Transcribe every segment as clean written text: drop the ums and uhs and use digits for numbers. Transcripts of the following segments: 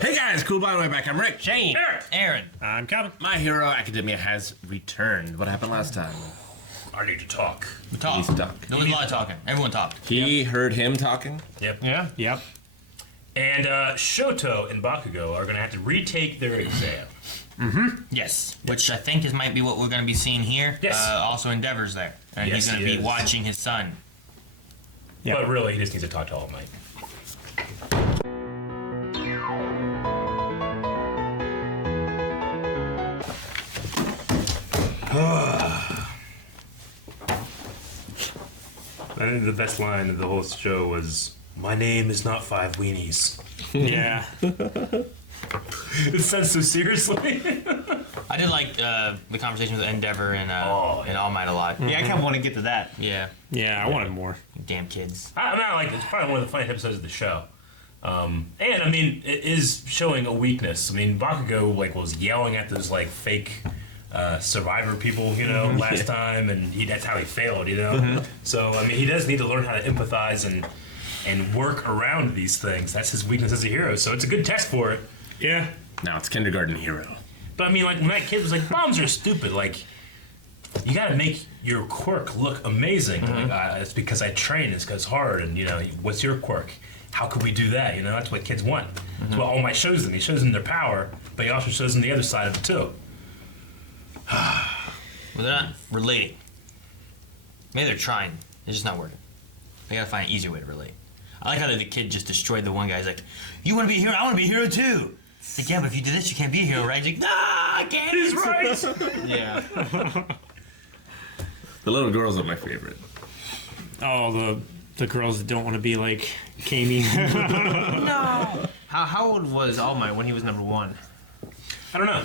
Hey guys, cool by the way back. I'm Rick. Shane. Aaron. I'm Kevin. My Hero Academia has returned. What happened last time? I need to talk. We talked. He's stuck. There was a lot of talking. Everyone talked. He heard him talking. Yep. Yeah. Yep. And Shoto and Bakugo are going to have to retake their exam. Yes. Which I think might be what we're going to be seeing here. Yes. Also Endeavor's there. And Yes, he's going to he be is. watching his son. Yeah. But really, he just needs to talk to All Might. I think the best line of the whole show was, "My name is not Five Weenies." Yeah. It said so seriously. I did like the conversation with Endeavor and All Might a lot. Yeah, I kind of want to get to that. Yeah. Yeah, I wanted more. Damn kids. I mean, like, it's probably one of the funniest episodes of the show. And I mean, it is showing a weakness. I mean, Bakugo was yelling at those fake survivor people, last time, and that's how he failed, So I mean, he does need to learn how to empathize and work around these things. That's his weakness as a hero. So it's a good test for it. Yeah. Now it's Kindergarten Hero. But I mean, when that kid was like, "Bombs are stupid," you got to make your quirk look amazing. It's because I train. It's because hard. And what's your quirk? How could we do that? That's what kids want. That's what All Might shows them. He shows them their power, but he also shows them the other side of it too. Well, they're not relating. Maybe they're trying. It's just not working. They gotta find an easier way to relate. I like how the kid just destroyed the one guy. He's like, "You want to be a hero? I want to be a hero too." It's like, yeah, but if you do this, you can't be a hero, right? He's like, "Nah, I can't." He's right. Yeah. The little girls are my favorite. Oh, the girls that don't want to be like Kami. No. How old was All Might when he was number one? I don't know.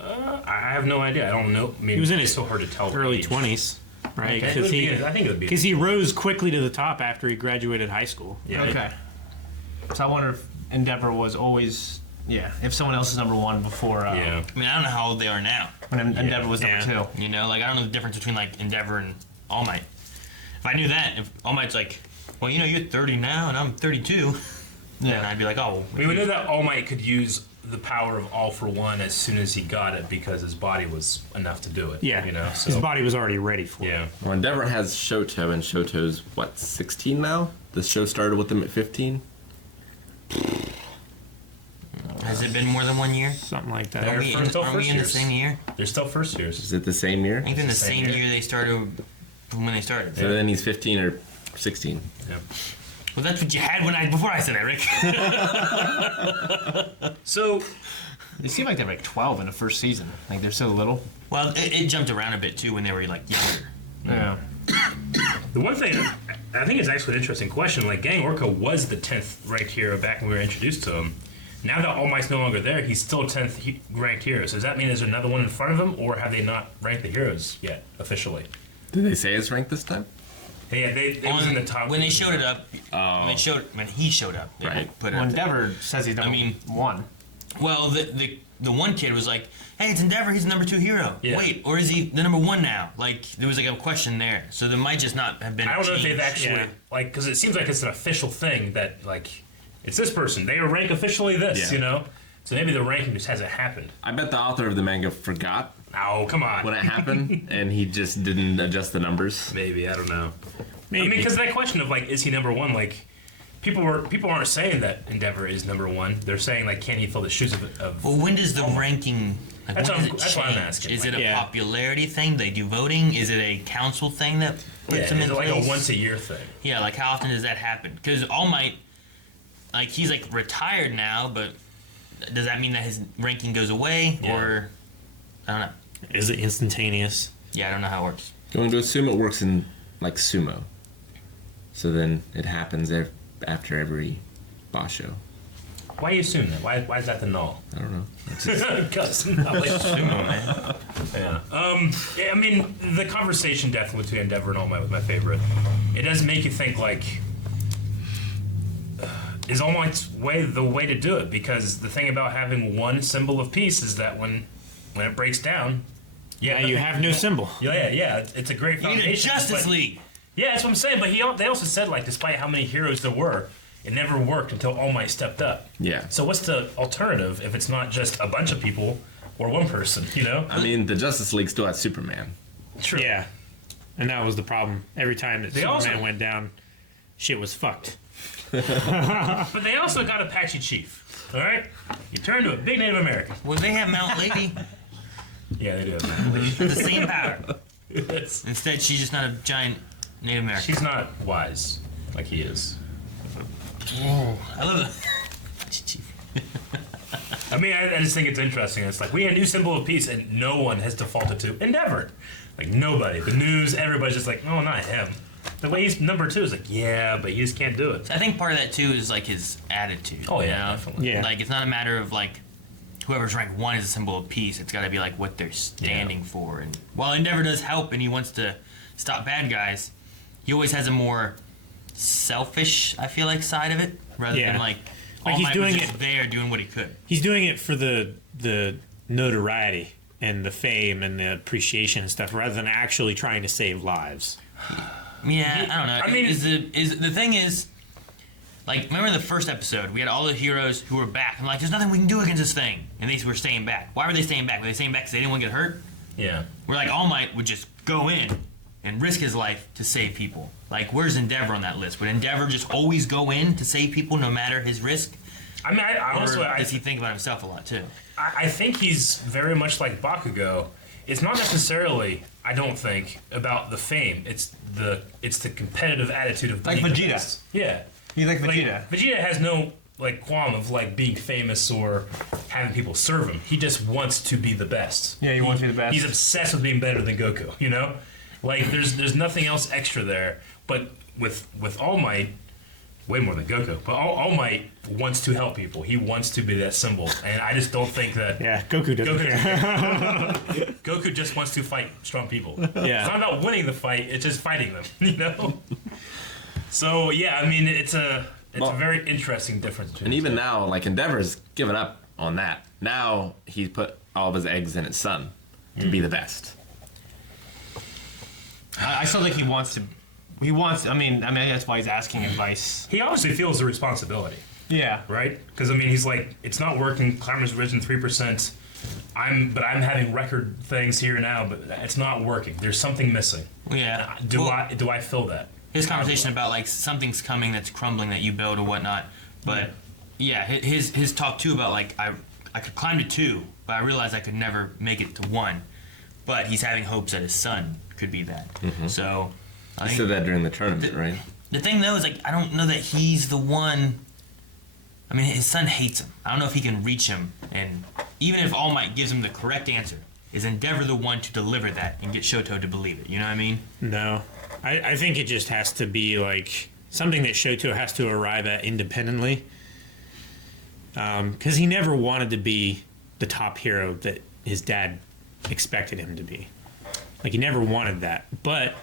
I have no idea. I don't know. I mean, He was in it's his so hard to tell. early age. 20s, right? Okay. I think it would be. Because he rose quickly to the top after he graduated high school. Yeah. Okay. So I wonder if Endeavor was always, if someone else is number one before, Yeah. I mean, I don't know how old they are now. when Endeavor was number Yeah. two. I don't know the difference between Endeavor and All Might. If I knew that, if All Might's like, well, you're 30 now and I'm 32, then I'd be like, oh. We would know that All Might could use the power of All for One as soon as he got it because his body was enough to do it. Yeah. So, His body was already ready for it. Yeah. Well, Endeavor has Shoto, and Shoto's, 16 now? The show started with him at 15? Has it been more than 1 year? Something like that. They're Are we in, still are we first in the years. same year? They're still first years. Is it the same year? I think in the Same same year. year they started from when they started. So then he's 15 or 16. Yeah. Well, that's what you had before I said that, Rick. So They seem like they're like 12 in the first season. Like they're so little. Well, it jumped around a bit too when they were younger. Yeah. the one thing I think is actually an interesting question. Gang Orca was the 10th ranked hero back when we were introduced to him. Now that All Might's no longer there, he's still 10th ranked hero. So does that mean there's another one in front of him, or have they not ranked the heroes yet officially? Did they say his rank this time? Yeah, they was in the top. When they showed it up, when he showed up, they Right. put it Well, up there. Endeavor says he's number one. Well, the one kid was like, "Hey, it's Endeavor. He's the number 2 hero." Yeah. Wait, or is he the number 1 now? There was a question there, so there might just not have been. I don't know if they've change. actually because it seems like it's an official thing that it's this person. They rank officially this, Yeah. So maybe the ranking just hasn't happened. I bet the author of the manga forgot Oh, come on. when it happened, and he just didn't adjust the numbers. Maybe I don't know. Maybe. I mean, because that question of is he number 1? People aren't saying that Endeavor is number 1. They're saying can he fill the shoes of Well, when does the ranking? That's when does what it that's what I'm change? asking. Is it a Yeah. popularity thing? They do voting? Is it a council thing that puts yeah, them is in it place? a once a year thing? Yeah, how often does that happen? Because All Might, he's retired now, but does that mean that his ranking goes away, Yeah. or I don't know? Is it instantaneous? Yeah, I don't know how it works. Going to assume it works in sumo. So then it happens after every boss show. Why do you assume that? Why is that the null? I don't know. Because yeah. I mean, the conversation definitely between Endeavor and All Might was my favorite. It does make you think is All Might's way the way to do it? Because the thing about having one symbol of peace is that when it breaks down, Yeah, you have no symbol. yeah, it's a great You need foundation. a Justice but- League. Yeah, that's what I'm saying. But they also said despite how many heroes there were, it never worked until All Might stepped up. Yeah. So what's the alternative if it's not just a bunch of people or one person, you know? I mean, the Justice League still had Superman. True. Yeah. And that was the problem. Every time that They Superman also- went down, shit was fucked. But they also got Apache Chief, all right? You turn to a big Native American. Well, they have Mount Lady. Yeah, they do. The same power. It's- Instead, she's just not a giant Native American. She's not wise like he is. I love it. I mean, I just think it's interesting. It's like we had a new symbol of peace, and no one has defaulted to Endeavor. Like nobody, the news, everybody's just like, oh, not him. The way he's number 2 is like, yeah, but he just can't do it. I think part of that too is like his attitude. Oh you yeah, know? definitely. Yeah. Like it's not a matter of like whoever's rank 1 is a symbol of peace. It's got to be like what they're standing for. And while Endeavor does help and he wants to stop bad guys, he always has a more selfish, I feel like, side of it rather Yeah. than like Like, All he's Might doing was just it- there doing what he could. He's doing it for the notoriety and the fame and the appreciation and stuff, rather than actually trying to save lives. Yeah, I don't know. I mean- is the thing is, like, remember the first episode? We had all the heroes who were back. I'm like, there's nothing we can do against this thing, and they were staying back. Why were they staying back? Were they staying back because they didn't want to get hurt? Yeah. We're like, All Might would just go in and risk his life to save people. Like, where's Endeavor on that list? Would Endeavor just always go in to save people no matter his risk? I mean, I Or honestly, does he think about himself a lot too? I think he's very much like Bakugo. It's not necessarily, I don't think, about the fame. It's the competitive attitude of Like being the Vegeta. best. Yeah. He's like Like, Vegeta. Vegeta has no like qualm of like being famous or having people serve him. He just wants to be the best. Yeah, he wants to be the best. He's obsessed with being better than Goku. You know, like there's nothing else extra there. But with All Might, way more than Goku. But All Might wants to help people. He wants to be that symbol, and I just don't think that. Yeah, Goku doesn't Goku, care. Goku just wants to fight strong people. Yeah. It's not about winning the fight, it's just fighting them, you know? So, yeah, I mean, it's a Well- very interesting difference between And the even two. now, like Endeavor's given up on that. Now he's put all of his eggs in his son to be the best. I still think he wants to. He wants. I mean, that's why he's asking advice. He obviously feels the responsibility, Yeah. right? Because, I mean, he's like, it's not working, Climber's risen 3%. I'm having record things here now, but it's not working. There's something missing. Yeah. Do Well, I feel that? his conversation about like something's coming that's crumbling that you build or whatnot, but yeah, his talk too about like I could climb to 2, but I realized I could never make it to 1. But he's having hopes that his son could be that. So I He think said that during the tournament, right? the thing though is like I don't know that he's the one. I mean, his son hates him. I don't know if he can reach him, and even if All Might gives him the correct answer, is Endeavor the one to deliver that and get Shoto to believe it? You know what I mean? No. I think it just has to be like something that Shoto has to arrive at independently. Because he never wanted to be the top hero that his dad expected him to be. Like, he never wanted that. But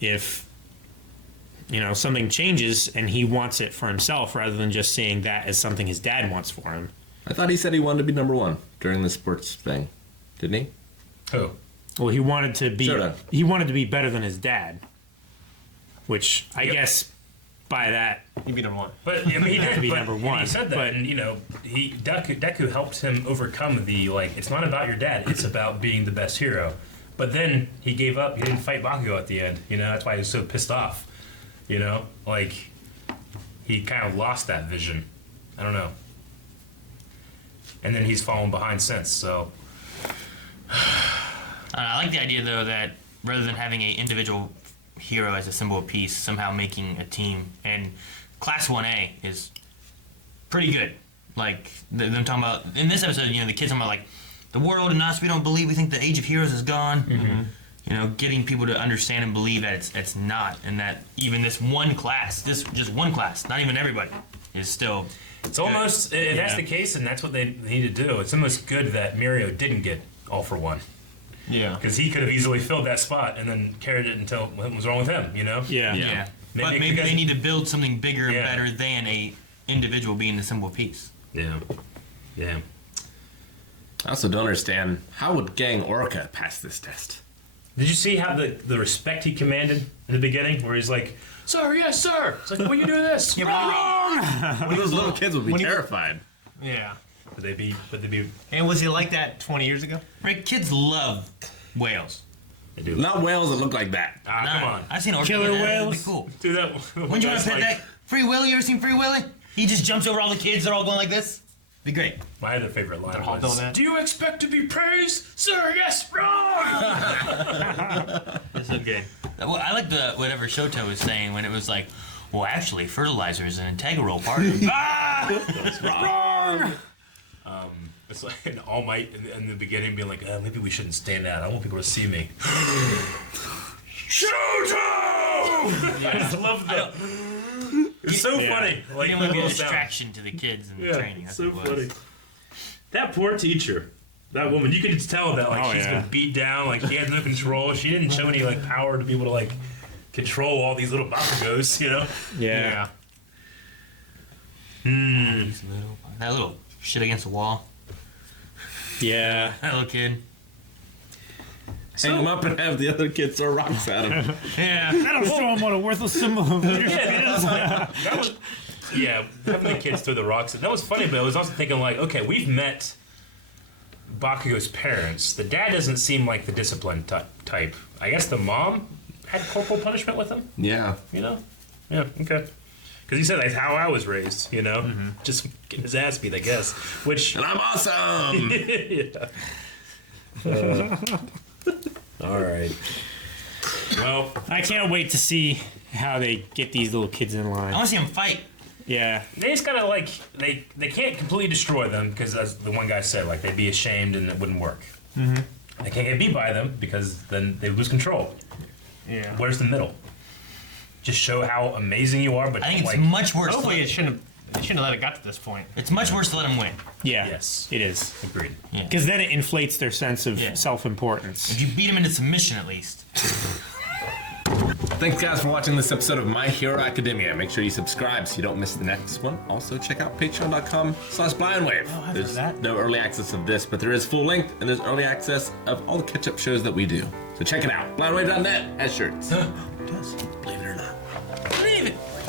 if, something changes and he wants it for himself rather than just seeing that as something his dad wants for him. I thought he said he wanted to be number 1 during the sports thing, didn't he? Who? Well, he wanted to be Shoto. he wanted to be better than his dad. Which I Yep. guess by that He'd be number 1. But I mean, he did. be but number He one, said that, but- and Deku helped him overcome the like. It's not about your dad; it's about being the best hero. But then he gave up. He didn't fight Bakugo at the end. That's why he was so pissed off. Like he kind of lost that vision. I don't know. And then he's fallen behind since. So I like the idea though that rather than having an individual hero as a symbol of peace, somehow making a team. And Class 1A is pretty good. Like them talking about in this episode, the kids talking about like the world and us. We don't believe. We think the age of heroes is gone. Getting people to understand and believe that it's not, and that even this one class, just one class, not even everybody, is still. it's almost if that's the case, and that's what they need to do. It's almost good that Mirio didn't get All for One. Yeah. Because he could have easily filled that spot and then carried it until what was wrong with him, Yeah. Yeah. But Maybe maybe because- they need to build something bigger and Yeah. better than a individual being the symbol of peace. Yeah. I also don't understand, how would Gang Orca pass this test? Did you see how the respect he commanded in the beginning, where he's like, "Sir, yes, sir." It's like, "Why you do this?" Wrong. Those little kids would be terrified. Yeah. Would they be? And was he like that 20 years ago? Right, kids love whales. They do. Not whales that look like that. Come on. I've seen Killer That'd whales. be cool. Do that. Wouldn't you want to pet that Free Willy? You ever seen Free Willy? He just jumps over all the kids. They're all going like this. Be great. My other favorite line all doing was, that. "Do you expect to be praised, sir? Yes, wrong." That's so good. Well, I like whatever Shoto was saying when it was like, well, actually, fertilizer is an integral part of That's wrong. It's like an All Might in the beginning being like, maybe we shouldn't stand out. I want people to see me. Shoto! I love that. It's so funny. Like, you didn't want to be a distraction to the kids in the training. That's so what it was. funny. That poor teacher, that woman, you could just tell that she's been beat down, like she had no control. She didn't show any power to be able to control all these little bakugos, Yeah. That little shit against the wall. Yeah. That little kid. Hang him up and have the other kids throw rocks at him. Yeah. That'll show him what a worthless symbol of leadership is. That was, having the kids throw the rocks. That was funny, but I was also thinking okay, we've met Bakugo's parents. The dad doesn't seem like the disciplined type. I guess the mom had corporal punishment with him. Yeah. Yeah, okay. Because he said that's how I was raised. Just getting his ass beat, I guess. Which And I'm awesome. all right. Well, I can't wait to see how they get these little kids in I line. want to see him fight. Yeah. they just gotta they can't completely destroy them because, as the one guy said, they'd be ashamed and it wouldn't work. Mm-hmm. They can't get beat by them because then they lose control. Yeah. Where's the middle? Just show how amazing you are, but I think it's much worse. Hopefully it shouldn't have let it got to this point. It's much worse to let him win. Yeah. Yes. It is. Agreed. Because then it inflates their sense of Yeah. self-importance. If you beat him into submission, at least. Thanks, guys, for watching this episode of My Hero Academia. Make sure you subscribe so you don't miss the next one. Also, check out patreon.com/blindwave. I've There's heard that. no early access of this, but there is full length, and there's early access of all the catch-up shows that we do. So check it out. Blindwave.net has shirts. Believe it or not.